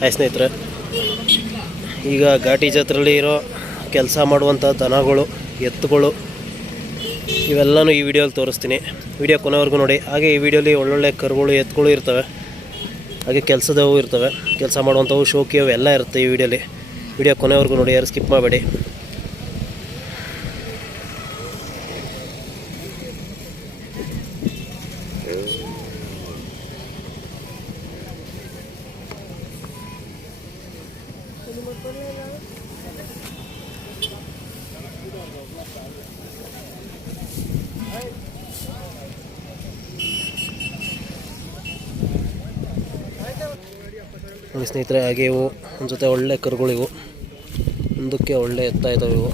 Hi ಸ್ನೇಹಿತರೆ, ಈಗ ಘಾಟಿ ಜಾತ್ರೆಯಲ್ಲಿ ಇರೋ ಕೆಲಸ ಮಾಡುವಂಥ ದನಗಳು, ಎತ್ತುಗಳು ಇವೆಲ್ಲನೂ ಈ ವಿಡಿಯೋಲಿ ತೋರಿಸ್ತೀನಿ. ವಿಡಿಯೋ ಕೊನೆವರೆಗೂ ನೋಡಿ. ಹಾಗೆ ಈ ವಿಡಿಯೋಲಿ ಒಳ್ಳೊಳ್ಳೆ ಕರುಗಳು, ಎತ್ತುಗಳು ಇರ್ತವೆ, ಹಾಗೆ ಕೆಲಸದವು ಇರ್ತವೆ, ಕೆಲಸ ಮಾಡುವಂಥವು, ಶೋಕಿಯವು ಎಲ್ಲ ಇರುತ್ತೆ ಈ ವಿಡಿಯೋಲಿ. ವಿಡಿಯೋ ಕೊನೆವರೆಗೂ ನೋಡಿ, ಯಾರು ಸ್ಕಿಪ್ ಮಾಡಬೇಡಿ. ನೋಡಿ ಸ್ನೇಹಿತರೆ, ಹಾಗೆ ಇವು ಒಂದು ಜೊತೆ ಒಳ್ಳೆ ಕರುಗಳಿವು, ಮುಂದಕ್ಕೆ ಒಳ್ಳೆ ಎತ್ತಾ ಇದ್ದಾವೆ ಇವು.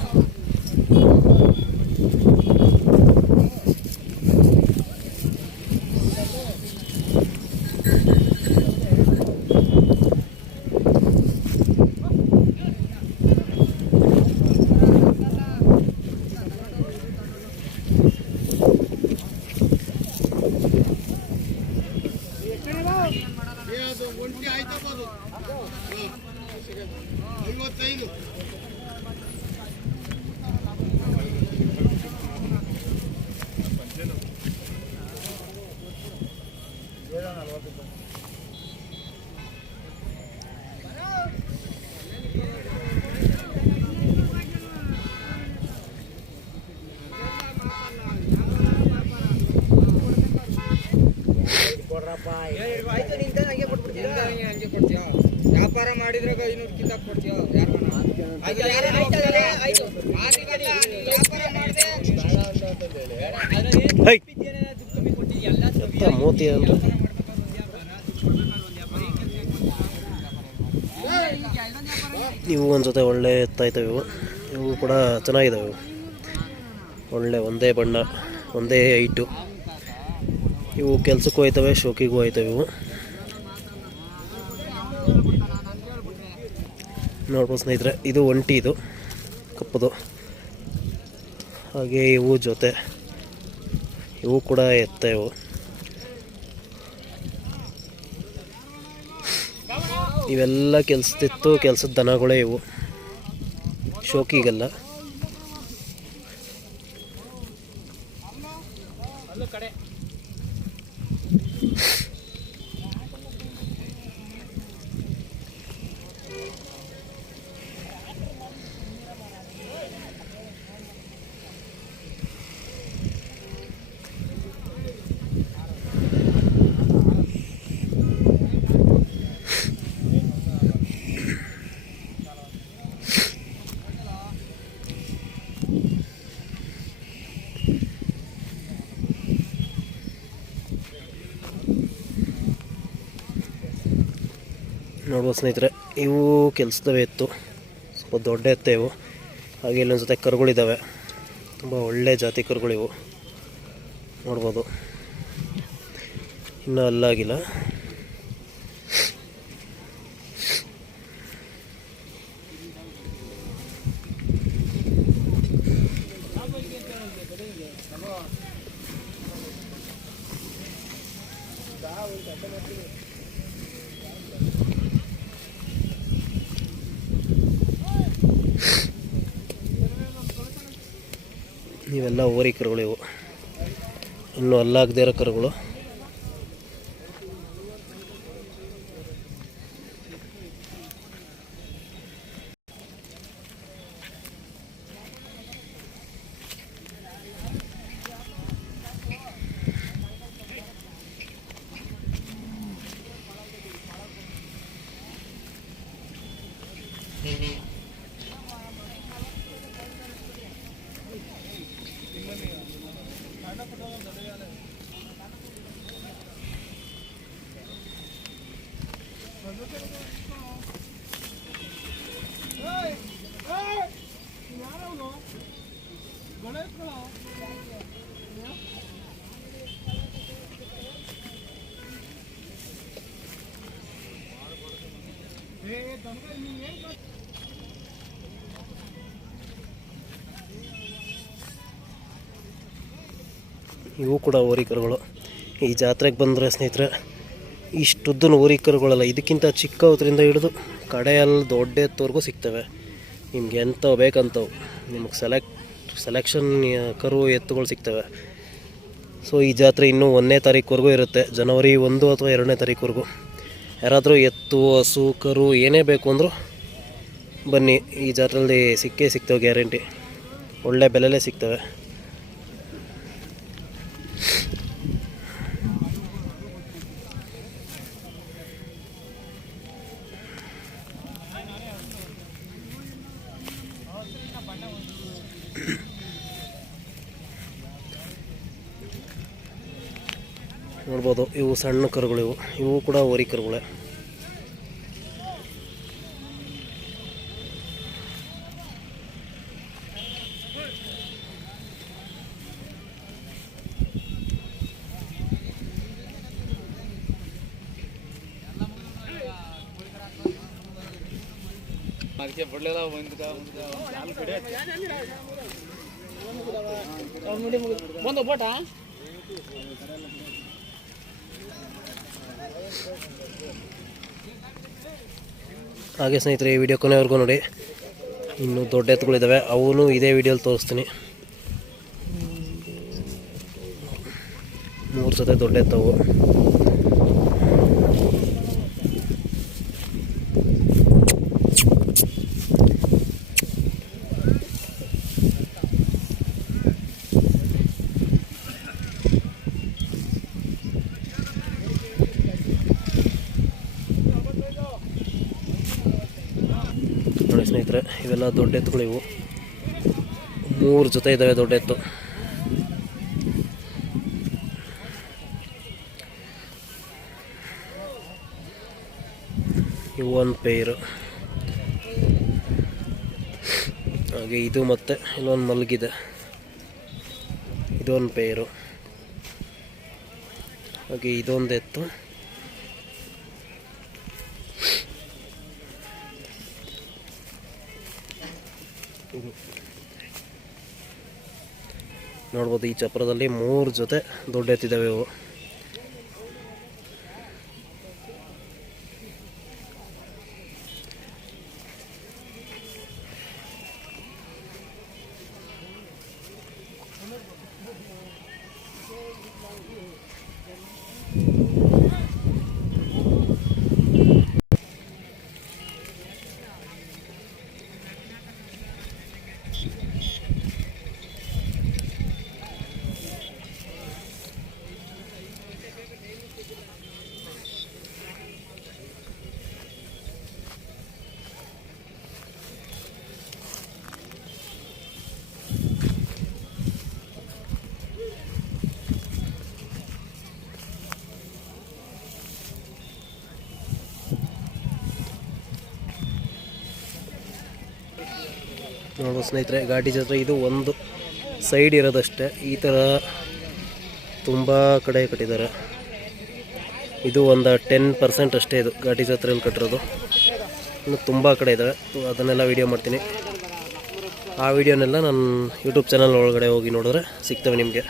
ವ್ಯಾಪಾರ ಮಾಡಿದ್ರೆ 500 ಕಿಲೋ ಕೊಡ್ತೀವಿ. ಮೋತಿ ಅಂತ ಇವು ಒಂದು ಜೊತೆ ಒಳ್ಳೆ ಎತ್ತಾಯ್ತವೆ. ಇವು ಕೂಡ ಚೆನ್ನಾಗಿದ್ದಾವೆ. ಒಳ್ಳೆ ಒಂದೇ ಬಣ್ಣ, ಒಂದೇ ಹೈಟು. ಇವು ಕೆಲಸಕ್ಕೂ ಹೋಯ್ತವೆ, ಶೋಕಿಗೂ ಹೋಯ್ತವೆ. ಇವು ನೋಡ್ಬೋದು ಸ್ನೇಹಿತರೆ, ಇದು ಒಂಟಿ, ಇದು ಕಪ್ಪದು. ಹಾಗೆ ಇವು ಜೊತೆ, ಇವು ಕೂಡ ಎತ್ತ. ಇವು ಇವೆಲ್ಲ ಕೆಲಸದಿತ್ತು, ಕೆಲಸದ ದನಗಳೇ ಇವು, ಶೋಕಿಗೆಲ್ಲ. ನೋಡ್ಬೋದು ಸ್ನೇಹಿತರೆ, ಇವು ಕೆಲಸದವೇ ಇತ್ತು, ಸ್ವಲ್ಪ ದೊಡ್ಡ ಎತ್ತೆ ಇವು. ಹಾಗೆ ಇಲ್ಲೊಂದು ಜೊತೆ ಕರುಗಳಿದ್ದಾವೆ, ತುಂಬ ಒಳ್ಳೆ ಜಾತಿ ಕರುಗಳಿವು. ನೋಡ್ಬೋದು, ಇನ್ನೂ ಅಲ್ಲಾಗಿಲ್ಲ. ಇವೆಲ್ಲ ಓರಿ ಕರುಗಳು, ಇವು ಇನ್ನೂ ಅಲ್ಲಾಗದೇ ಇರೋ ಕರುಗಳು. ಇವು ಕೂಡ ಹೋರಿಕರುಗಳು. ಈ ಜಾತ್ರೆಗೆ ಬಂದರೆ ಸ್ನೇಹಿತರೆ ಇಷ್ಟುದ್ದನ ಊರಿ ಕರುಗಳಲ್ಲ, ಇದಕ್ಕಿಂತ ಚಿಕ್ಕದ್ರಿಂದ ಹಿಡಿದು ಕಡೆಯಲ್ಲಿ ದೊಡ್ಡ ಎತ್ತವರೆಗೂ ಸಿಗ್ತವೆ. ನಿಮ್ಗೆ ಎಂಥವು ಬೇಕಂತವು ನಿಮಗೆ ಸೆಲೆಕ್ಷನ್ ಕರು ಎತ್ತುಗಳು ಸಿಗ್ತವೆ. ಸೊ ಈ ಜಾತ್ರೆ ಇನ್ನೂ 1ನೇ ತಾರೀಕುವರೆಗೂ ಇರುತ್ತೆ, ಜನವರಿ 1 ಅಥವಾ 2ನೇ ತಾರೀಕುವರೆಗೂ. ಯಾರಾದರೂ ಎತ್ತು, ಹಸು, ಕರು ಏನೇ ಬೇಕು ಅಂದರೂ ಬನ್ನಿ, ಈ ಜಾತ್ರೆಯಲ್ಲಿ ಸಿಕ್ಕೇ ಸಿಗ್ತವೆ, ಗ್ಯಾರಂಟಿ. ಒಳ್ಳೆ ಬೆಲೆಲೇ ಸಿಗ್ತವೆ. ನೋಡ್ಬೋದು, ಇವು ಸಣ್ಣ ಕರುಗಳು, ಇವು ಕೂಡ ಹೋರಿ ಕರುಗಳೇ. ಹಾಗೆ ಸ್ನೇಹಿತರೆ, ಈ ವಿಡಿಯೋ ಕೊನೆವರೆಗೂ ನೋಡಿ. ಇನ್ನೂ ದೊಡ್ಡ ಎತ್ತುಗಳಿದ್ದಾವೆ, ಅವನು ಇದೇ ವಿಡಿಯೋಲಿ ತೋರಿಸ್ತೀನಿ. 3 ಜೊತೆ ದೊಡ್ಡ ಎತ್ತವು. ನೋಡಿ ಸ್ನೇಹಿತರೆ, ಇವೆಲ್ಲ ದೊಡ್ಡ ಎತ್ತುಗಳಿವು. 3 ಜೊತೆ ಇದ್ದಾವೆ ದೊಡ್ಡ ಎತ್ತು. ಇವು ಒಂದು ಪೇರು. ಹಾಗೆ ಇದು ಮತ್ತೆ ಇಲ್ಲೊಂದು ಮಲಗಿದೆ, ಇದೊಂದು ಪೇರು. ಹಾಗೆ ಇದೊಂದು ಎತ್ತು. ನೋಡ್ಬೋದು, ಈ ಚಪ್ರದಲ್ಲಿ 3 ಜೊತೆ ದೊಡ್ಡ ಎತ್ತಿದ್ದಾವೆ ಇವು. ನೋಡುವ ಸ್ನೇಹಿತರೆ, ಘಾಟಿ ಜಾತ್ರೆ ಇದು ಒಂದು ಸೈಡ್ ಇರೋದಷ್ಟೇ. ಈ ಥರ ತುಂಬ ಕಡೆ ಕಟ್ಟಿದ್ದಾರೆ. ಇದು ಒಂದು 10% ಅಷ್ಟೇ ಇದು ಘಾಟಿ ಜಾತ್ರೆಯಲ್ಲಿ ಕಟ್ಟಿರೋದು. ಇನ್ನು ತುಂಬ ಕಡೆ ಇದ್ದಾವೆ, ಅದನ್ನೆಲ್ಲ ವೀಡಿಯೋ ಮಾಡ್ತೀನಿ. ಆ ವಿಡಿಯೋನೆಲ್ಲ ನನ್ನ ಯೂಟ್ಯೂಬ್ ಚಾನಲ್ ಒಳಗಡೆ ಹೋಗಿ ನೋಡಿದ್ರೆ ಸಿಗ್ತವೆ ನಿಮಗೆ.